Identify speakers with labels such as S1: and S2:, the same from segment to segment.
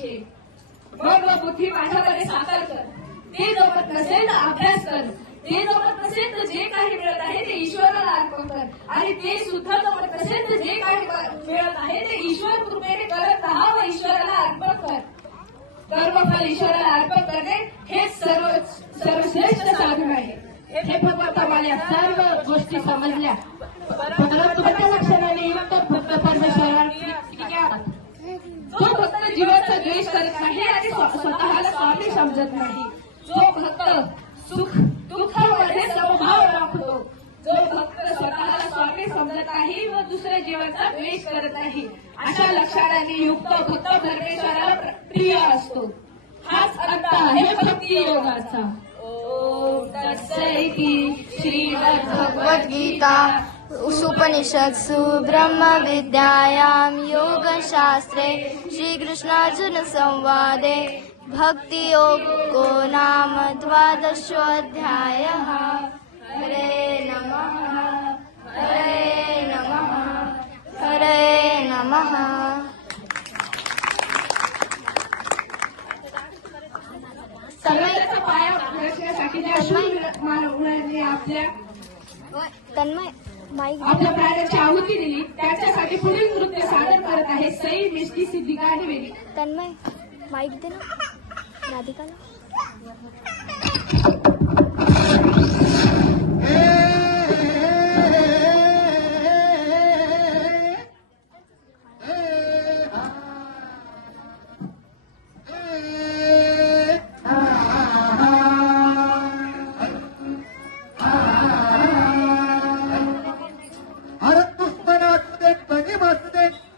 S1: पाहिजे मग व बुद्धी माझ्यामध्ये साकार कर. ते जमत नसेल तर अभ्यास कर. ते जमत नसेल तर जे काही मिळत आहे ते ईश्वराला अर्पण कर. आणि ते सुद्धा जमत नसेल तर जे काही मिळत आहे ते ईश्वर कृपेने करत राहा व ईश्वराला अर्पण कर. कर्मफल ईश्वराला अर्पण करणे हे सर्व सर्वश्रेष्ठ साधन आहे. हे फक्त मला सर्व गोष्टी समजल्या. परंतु त्या लक्षणाने युक्त फक्त परमेश्वराला जो फक्त जीवाचा द्वेष करत नाही आणि स्वतःला स्वामी समजत नाही. जो भक्त सुख दुःखामध्ये स्वभाव राखतो जो भक्त स्वतःला स्वामी समजत नाही व दुसऱ्या जीवाचा द्वेष करत नाही अशा लक्षणाने युक्त भक्त धर्मेश्वराला प्रिय असतो. हाच अर्थ आहे भक्ती योगाचा. ओम तत्सैती श्रीमद
S2: भगवद्गीता उपनिषत्सु ब्रह्मविद्यायां योगशास्त्रे श्रीकृष्णार्जुनसंवादे भक्तियोगो नाम द्वादशोऽध्यायः। हरे नमः हरे नमः हरे नमः।
S1: पाया रचण्यासाठी आपल्या
S2: तन्मय
S1: आपल्या प्राण्याची आहुती दिली. त्याच्यासाठी पुढील नृत्य सादर करत आहे सई मिष्टी सिद्धिका आणि वेदी
S2: तन्मय माईक दे ना. राधिकाला
S3: President.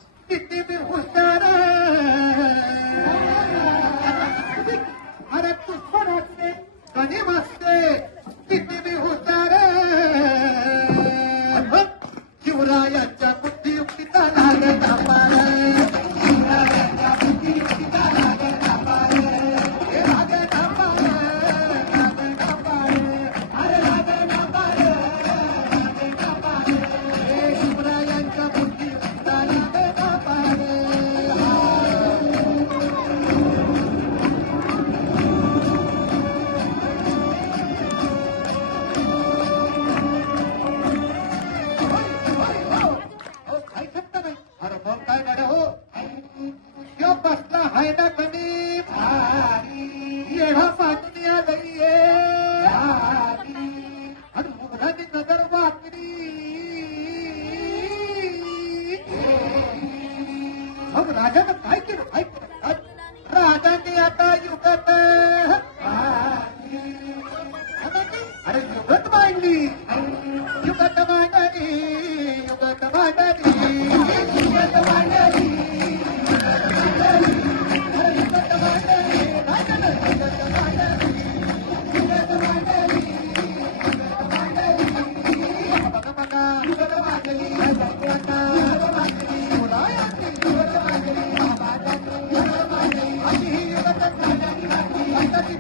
S3: मग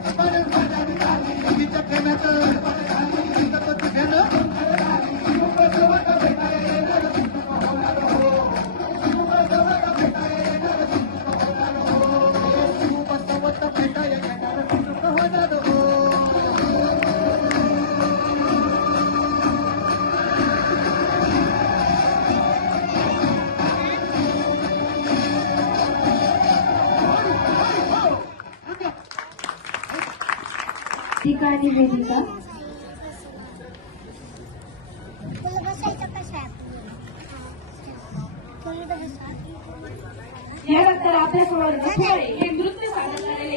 S1: Thank you. दीपिका नृत्य सादर करायला